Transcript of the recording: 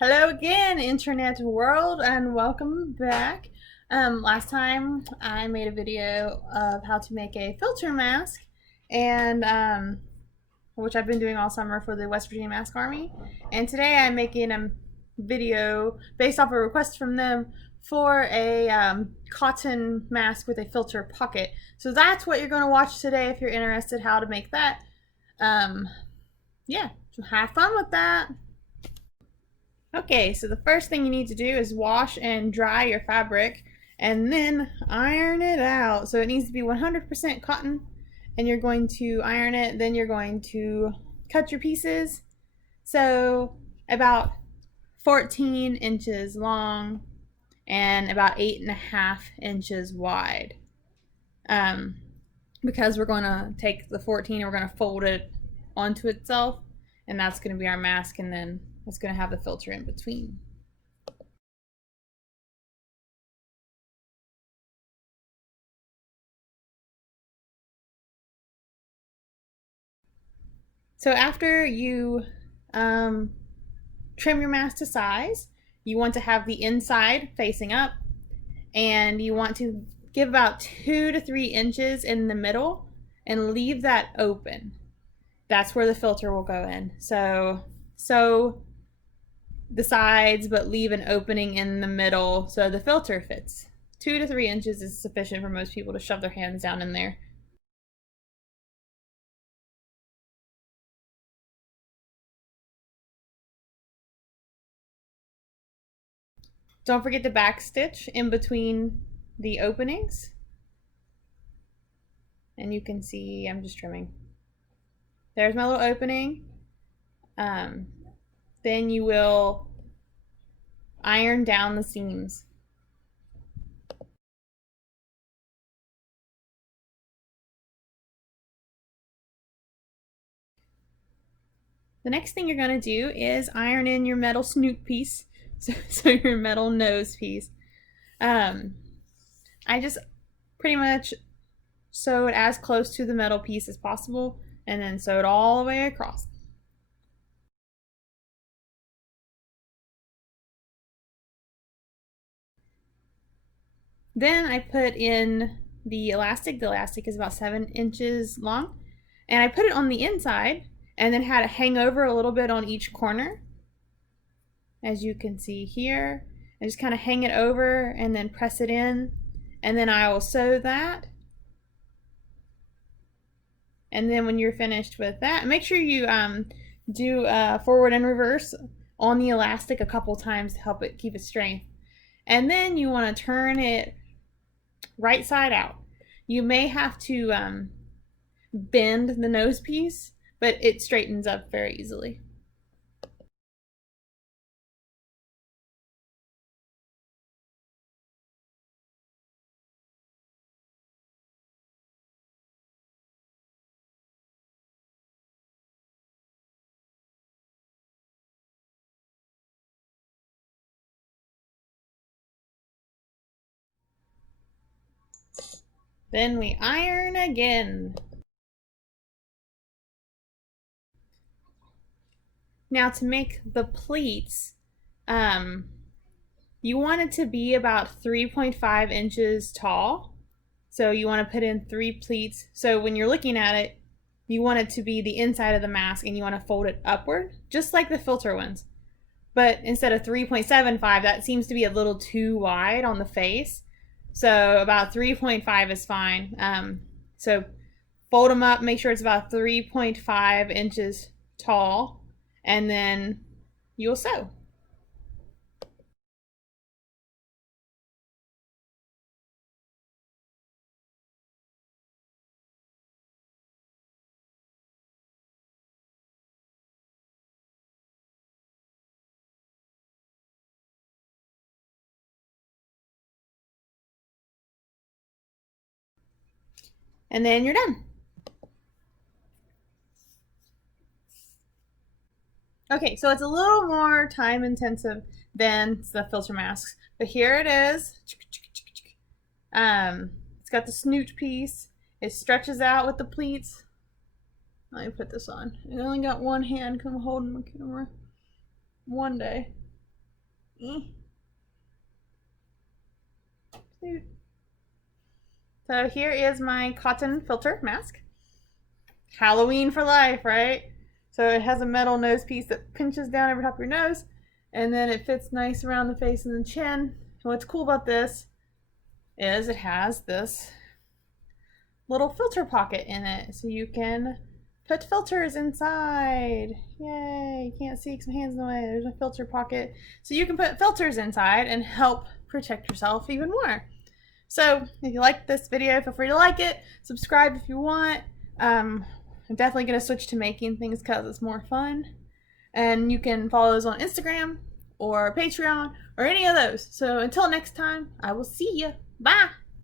Hello again, internet world, and welcome back. Last time I made a video of how to make a filter mask, and which I've been doing all summer for the West Virginia Mask Army. And today I'm making a video based off a request from them for a cotton mask with a filter pocket. So that's what you're going to watch today if you're interested how to make that. Yeah, so have fun with that. Okay, so the first thing you need to do is wash and dry your fabric and then iron it out. So it needs to be 100% cotton, and you're going to iron it, then you're going to cut your pieces. So about 14 inches long and about 8.5 inches wide. Because we're going to take the 14 and we're going to fold it onto itself, and that's going to be our mask, and then it's going to have the filter in between. So after you trim your mask to size, you want to have the inside facing up, and you want to give about 2 to 3 inches in the middle and leave that open. That's where the filter will go in. So the sides, but leave an opening in the middle so the filter fits. 2 to 3 inches is sufficient for most people to shove their hands down in there. Don't forget to back stitch in between the openings. And you can see I'm just trimming. There's my little opening. Then you will iron down the seams. The next thing you're going to do is iron in your metal snoot piece, so your metal nose piece. I just pretty much sew it as close to the metal piece as possible, and then sew it all the way across. Then I put in the elastic. The elastic is about 7 inches long, and I put it on the inside and then had it hang over a little bit on each corner, as you can see here. And just kind of hang it over and then press it in, and then I will sew that. And then when you're finished with that, make sure you do forward and reverse on the elastic a couple times to help it keep its strength. And then you want to turn it right side out. You may have to bend the nose piece, but it straightens up very easily. Then we iron again. Now to make the pleats, you want it to be about 3.5 inches tall. So you want to put in 3 pleats. So when you're looking at it, you want it to be the inside of the mask, and you want to fold it upward, just like the filter ones. But instead of 3.75, that seems to be a little too wide on the face. So about 3.5 is fine. So fold them up, make sure it's about 3.5 inches tall, and then you'll sew. And then you're done. Okay, so it's a little more time intensive than the filter masks, but here it is. It's got the snoot piece. It stretches out with the pleats. Let me put this on. I only got one hand because I'm holding my camera one day. So here is my cotton filter mask. Halloween for life, right? So it has a metal nose piece that pinches down over top of your nose, and then it fits nice around the face and the chin. And what's cool about this is it has this little filter pocket in it, so you can put filters inside. Yay, you can't see because my hand's in the way. There's a filter pocket. So you can put filters inside and help protect yourself even more. So if you like this video, feel free to like it, subscribe if you want. I'm definitely going to switch to making things because it's more fun. And you can follow us on Instagram or Patreon or any of those. So until next time, I will see you. Bye!